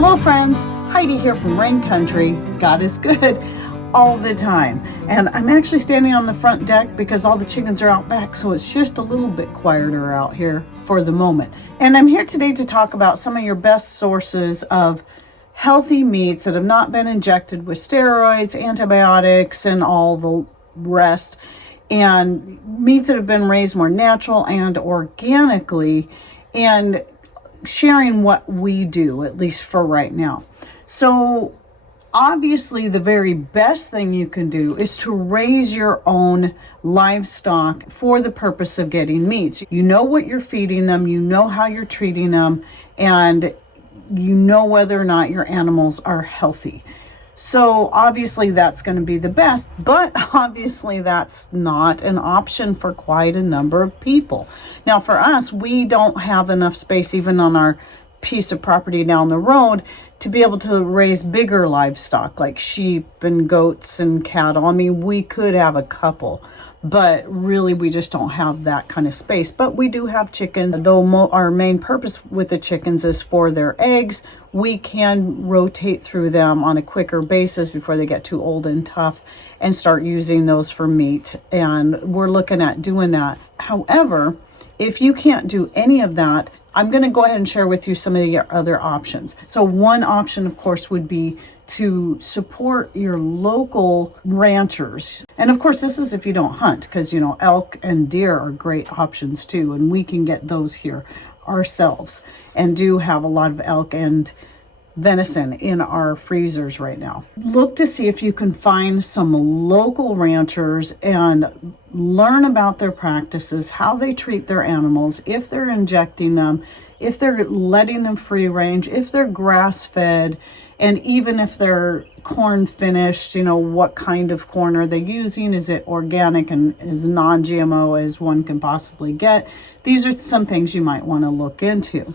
Hello friends, Heidi here from Rain Country. God is good all the time. And I'm actually standing on the front deck because all the chickens are out back, so it's just a little bit quieter out here for the moment. And I'm here today to talk about some of your best sources of healthy meats that have not been injected with steroids, antibiotics, and all the rest. And meats that have been raised more natural and organically, and sharing what we do, at least for right now. So obviously the very best thing you can do is to raise your own livestock for the purpose of getting meats. You know what you're feeding them, you know how you're treating them, and you know whether or not your animals are healthy. So obviously that's going to be the best, but obviously that's not an option for quite a number of people. Now for us, we don't have enough space even on our piece of property down the road to be able to raise bigger livestock like sheep and goats and cattle. I mean, we could have a couple, but really we just don't have that kind of space. But we do have chickens, though our main purpose with the chickens is for their eggs. We can rotate through them on a quicker basis before they get too old and tough and start using those for meat. And we're looking at doing that. However, if you can't do any of that, I'm going to go ahead and share with you some of the other options. So one option, of course, would be to support your local ranchers. And of course, this is if you don't hunt, because, you know, elk and deer are great options too. And we can get those here ourselves and do have a lot of elk and venison in our freezers right now. Look to see if you can find some local ranchers and learn about their practices, how they treat their animals, if they're injecting them, if they're letting them free range, if they're grass fed, and even if they're corn finished, you know, what kind of corn are they using? Is it organic and as non-GMO as one can possibly get? These are some things you might want to look into.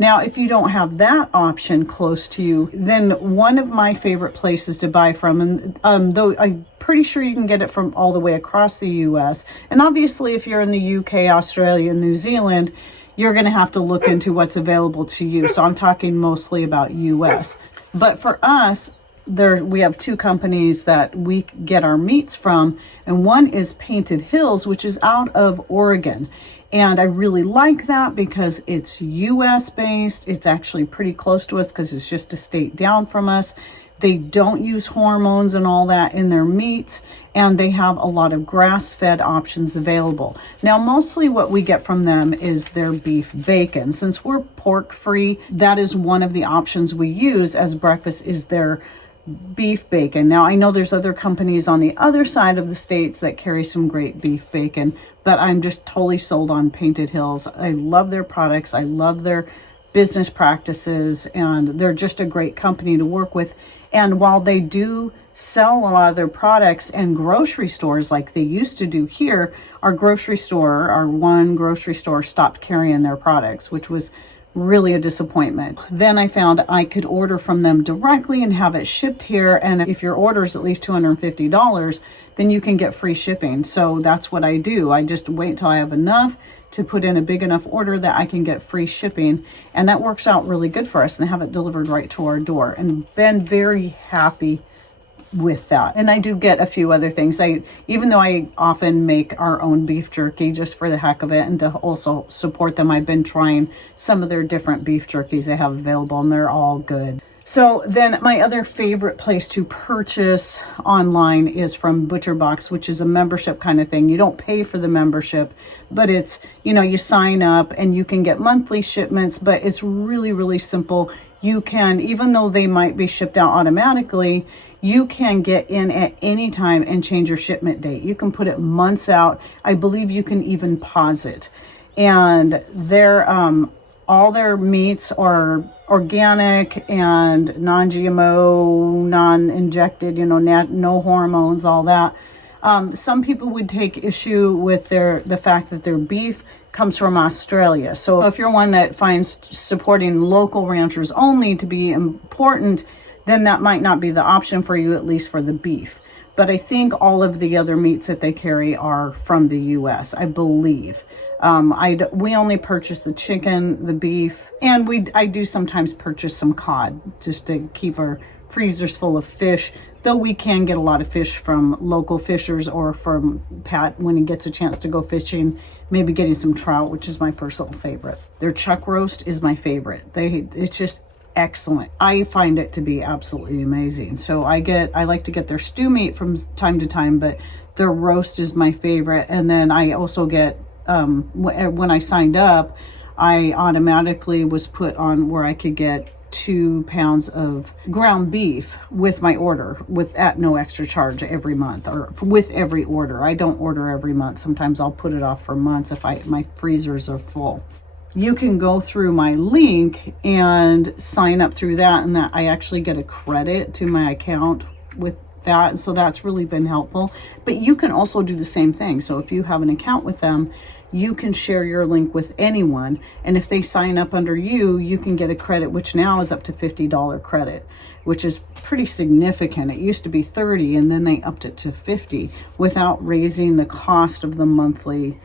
Now, if you don't have that option close to you, then one of my favorite places to buy from, and though I'm pretty sure you can get it from all the way across the US, and obviously if you're in the UK, Australia, New Zealand, you're going to have to look into what's available to you. So I'm talking mostly about US. But for us, we have two companies that we get our meats from, and one is Painted Hills, which is out of Oregon. And I really like that because it's US based. It's actually pretty close to us because it's just a state down from us. They don't use hormones and all that in their meats, and they have a lot of grass-fed options available. Now, mostly what we get from them is their beef bacon. Since we're pork-free, that is one of the options we use as breakfast, is their beef bacon. Now, I know there's other companies on the other side of the states that carry some great beef bacon, but I'm just totally sold on Painted Hills. I love their products. I love their business practices, and they're just a great company to work with. And while they do sell a lot of their products in grocery stores like they used to do here, our one grocery store stopped carrying their products, which was really a disappointment. Then I found I could order from them directly and have it shipped here. And if your order is at least $250, then you can get free shipping. So that's what I do. I just wait until I have enough to put in a big enough order that I can get free shipping. And that works out really good for us, and have it delivered right to our door. And been very happy with that. And I do get a few other things. Even though I often make our own beef jerky just for the heck of it and to also support them, I've been trying some of their different beef jerkies they have available, and they're all good. So then my other favorite place to purchase online is from Butcher Box, which is a membership kind of thing. You don't pay for the membership, but it's, you know, you sign up and you can get monthly shipments, but it's really, really simple. You can, even though they might be shipped out automatically, you can get in at any time and change your shipment date. You can put it months out. I believe you can even pause it. And all their meats are organic and non-GMO, non-injected, you know, no hormones, all that. Some people would take issue with the fact that their beef comes from Australia. So if you're one that finds supporting local ranchers only to be important, then that might not be the option for you, at least for the beef. but I think all of the other meats that they carry are from the US, I believe. We only purchase the chicken, the beef, and I do sometimes purchase some cod just to keep our freezers full of fish, though we can get a lot of fish from local fishers or from Pat when he gets a chance to go fishing, maybe getting some trout, which is my personal favorite. Their chuck roast is my favorite. It's just excellent. I find it to be absolutely amazing. So I like to get their stew meat from time to time, but their roast is my favorite. And then I also get, when I signed up, I automatically was put on where I could get 2 pounds of ground beef with my order, at no extra charge every month, or with every order. I don't order every month. Sometimes I'll put it off for months if my freezers are full. You can go through my link and sign up through that, and that I actually get a credit to my account with that. So that's really been helpful. But you can also do the same thing. So if you have an account with them, you can share your link with anyone, and if they sign up under you, you can get a credit, which now is up to $50 credit, which is pretty significant. It used to be $30, and then they upped it to $50 without raising the cost of the monthly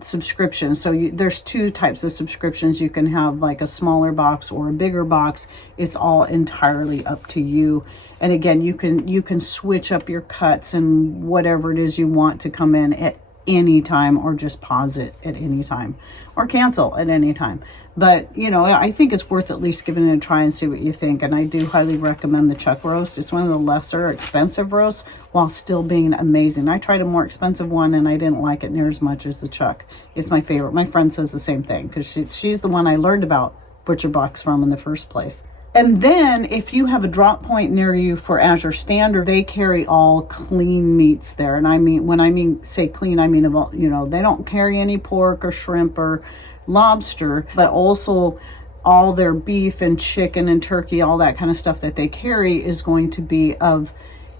subscription. So there's 2 types of subscriptions. You can have like a smaller box or a bigger box. It's all entirely up to you. And again, you can switch up your cuts and whatever it is you want to come in at any time, or just pause it at any time, or cancel at any time. But I think it's worth at least giving it a try and see what you think. And I do highly recommend the chuck roast. It's one of the lesser expensive roasts while still being amazing. I tried a more expensive one and I didn't like it near as much as the chuck. It's my favorite. My friend says the same thing, because she's the one I learned about ButcherBox from in the first place. And then if you have a drop point near you for Azure Standard, they carry all clean meats there. And when I say clean, I mean about, they don't carry any pork or shrimp or lobster, but also all their beef and chicken and turkey, all that kind of stuff that they carry is going to be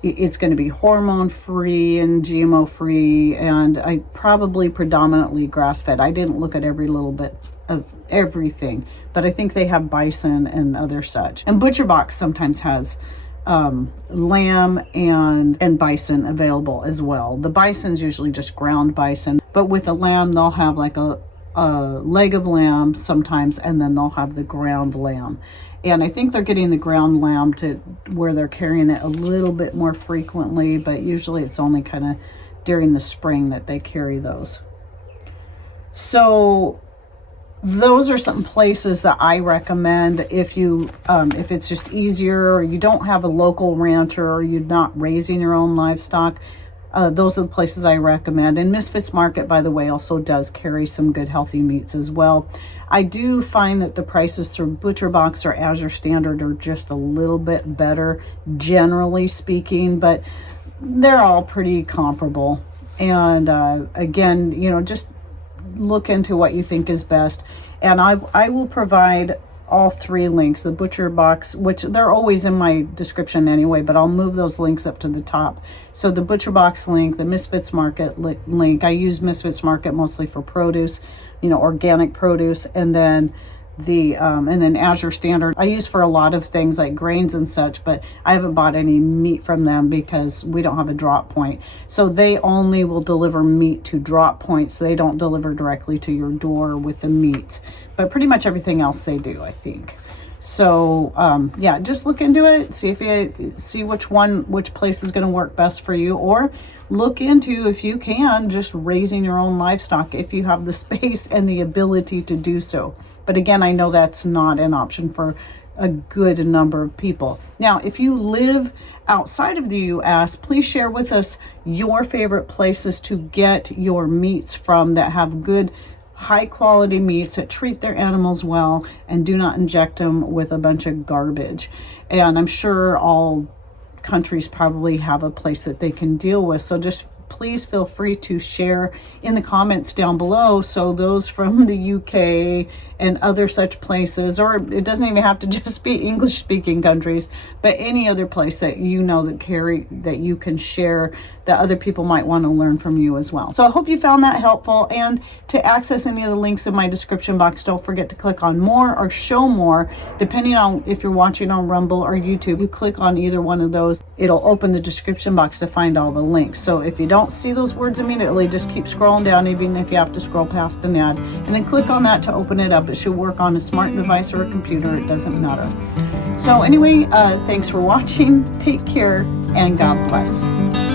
it's going to be hormone free and GMO free, and I probably predominantly grass fed. I didn't look at every little bit of everything, but I think they have bison and other such. And ButcherBox sometimes has lamb and bison available as well. The bison's usually just ground bison, but with the lamb they'll have like a leg of lamb sometimes, and then they'll have the ground lamb. And I think they're getting the ground lamb to where they're carrying it a little bit more frequently, but usually it's only kind of during the spring that they carry those. So those are some places that I recommend if it's just easier, or you don't have a local rancher, or you're not raising your own livestock. Those are the places I recommend. And Misfits Market, by the way, also does carry some good healthy meats as well. I do find that the prices through ButcherBox or Azure Standard are just a little bit better, generally speaking, but they're all pretty comparable. And again, just look into what you think is best. And I will provide all 3 links, the ButcherBox, which they're always in my description anyway, but I'll move those links up to the top. So the ButcherBox link, the Misfits Market link, I use Misfits Market mostly for produce, organic produce, and then and then Azure Standard I use for a lot of things like grains and such, but I haven't bought any meat from them because we don't have a drop point. So they only will deliver meat to drop points. They don't deliver directly to your door with the meat, but pretty much everything else they do, I think. So yeah, just look into it, see which place is going to work best for you, or look into, if you can, just raising your own livestock if you have the space and the ability to do so. But again, I know that's not an option for a good number of people. Now, if you live outside of the US, please share with us your favorite places to get your meats from that have good, high quality meats, that treat their animals well and do not inject them with a bunch of garbage. And I'm sure all countries probably have a place that they can deal with. So just please feel free to share in the comments down below, so those from the UK and other such places, or it doesn't even have to just be English speaking countries, but any other place that that you can share that other people might want to learn from you as well. So I hope you found that helpful. And to access any of the links in my description box, don't forget to click on more or show more, depending on if you're watching on Rumble or YouTube. You click on either one of those, it'll open the description box to find all the links. So if you don't see those words immediately, just keep scrolling down, even if you have to scroll past an ad, and then click on that to open it up. It should work on a smart device or a computer, it doesn't matter. So anyway, thanks for watching, take care, and God bless.